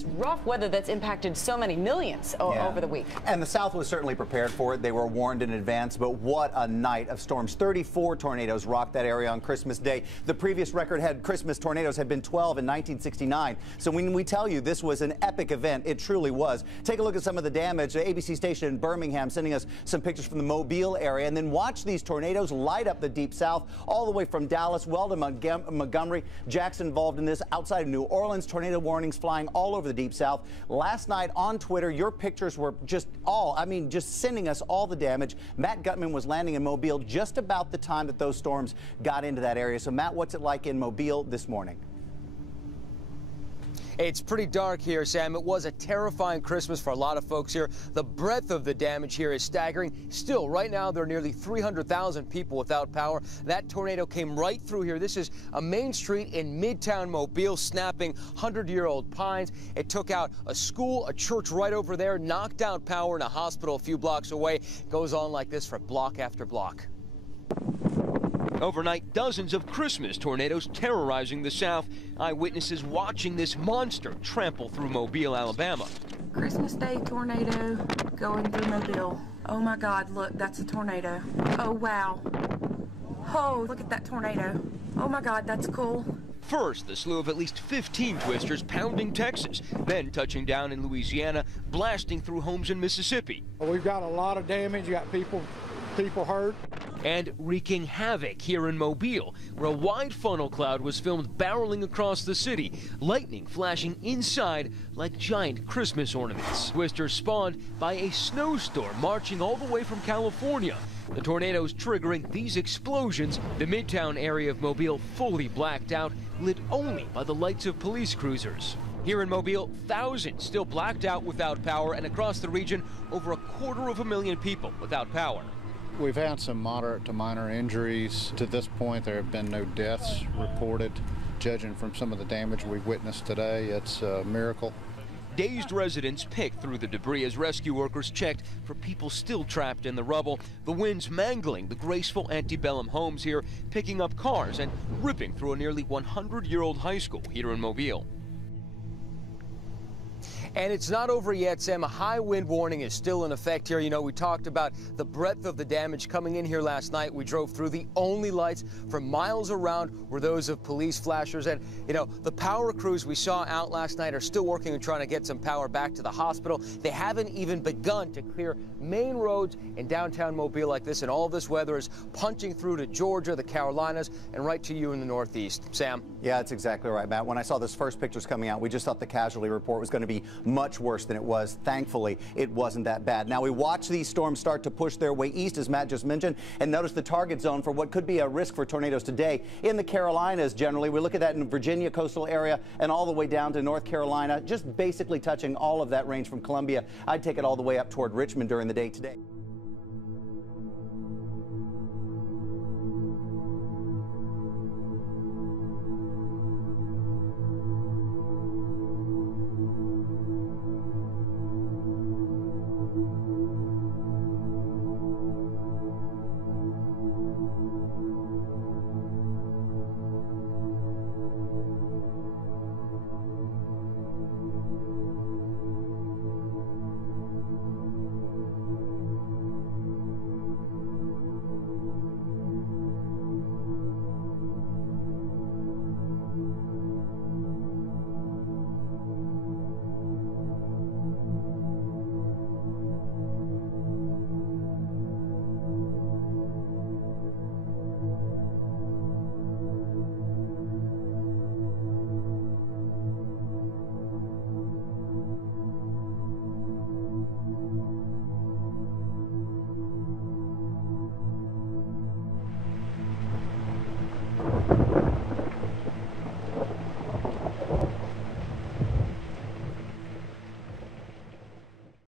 It's rough weather that's impacted so many millions over the week. And the South was certainly prepared for it. They were warned in advance, but what a night of storms. 34 tornadoes rocked that area on Christmas Day. The previous record had Christmas tornadoes had been 12 in 1969. So when we tell you this was an epic event, it truly was. Take a look at some of the damage. The ABC station in Birmingham sending us some pictures from the Mobile area, and then watch these tornadoes light up the Deep South all the way from Dallas, well to Montgomery. Jackson involved in this outside of New Orleans. Tornado warnings flying all over the Deep South. Last night on Twitter, your pictures were just sending us all the damage. Matt Gutman was landing in Mobile just about the time that those storms got into that area. So Matt, what's it like in Mobile this morning? It's pretty dark here, Sam. It was a terrifying Christmas for a lot of folks here. The breadth of the damage here is staggering. Still, right now, there are nearly 300,000 people without power. That tornado came right through here. This is a main street in Midtown Mobile, snapping 100-year-old pines. It took out a school, a church right over there, knocked out power in a hospital a few blocks away. It goes on like this for block after block. Overnight, dozens of Christmas tornadoes terrorizing the South. Eyewitnesses watching this monster trample through Mobile, Alabama. Christmas Day tornado going through Mobile. Oh my God, look, that's a tornado. Oh wow. Oh, look at that tornado. Oh my God, that's cool. First, the slew of at least 15 twisters pounding Texas, then touching down in Louisiana, blasting through homes in Mississippi. We've got a lot of damage. You got people hurt. And wreaking havoc here in Mobile, where a wide funnel cloud was filmed barreling across the city, lightning flashing inside like giant Christmas ornaments. Twisters spawned by a snowstorm marching all the way from California. The tornadoes triggering these explosions, the Midtown area of Mobile fully blacked out, lit only by the lights of police cruisers. Here in Mobile, thousands still blacked out without power, and across the region, over 250,000 people without power. We've had some moderate to minor injuries. To this point, there have been no deaths reported. Judging from some of the damage we've witnessed today, it's a miracle. Dazed residents picked through the debris as rescue workers checked for people still trapped in the rubble. The winds mangling the graceful antebellum homes here, picking up cars and ripping through a nearly 100-year-old high school here in Mobile. And it's not over yet, Sam. A high wind warning is still in effect here. You know, we talked about the breadth of the damage coming in here last night. We drove through. The only lights for miles around were those of police flashers. And, you know, the power crews we saw out last night are still working on trying to get some power back to the hospital. They haven't even begun to clear main roads in downtown Mobile like this. And all this weather is punching through to Georgia, the Carolinas, and right to you in the Northeast. Sam? Yeah, that's exactly right, Matt. When I saw those first pictures coming out, we just thought the casualty report was going to be much worse than it was. Thankfully, it wasn't that bad. Now we watch these storms start to push their way east, as Matt just mentioned, and notice the target zone for what could be a risk for tornadoes today in the Carolinas. Generally, we look at that in Virginia coastal area and all the way down to North Carolina, just basically touching all of that range from Columbia. I'd take it all the way up toward Richmond during the day today.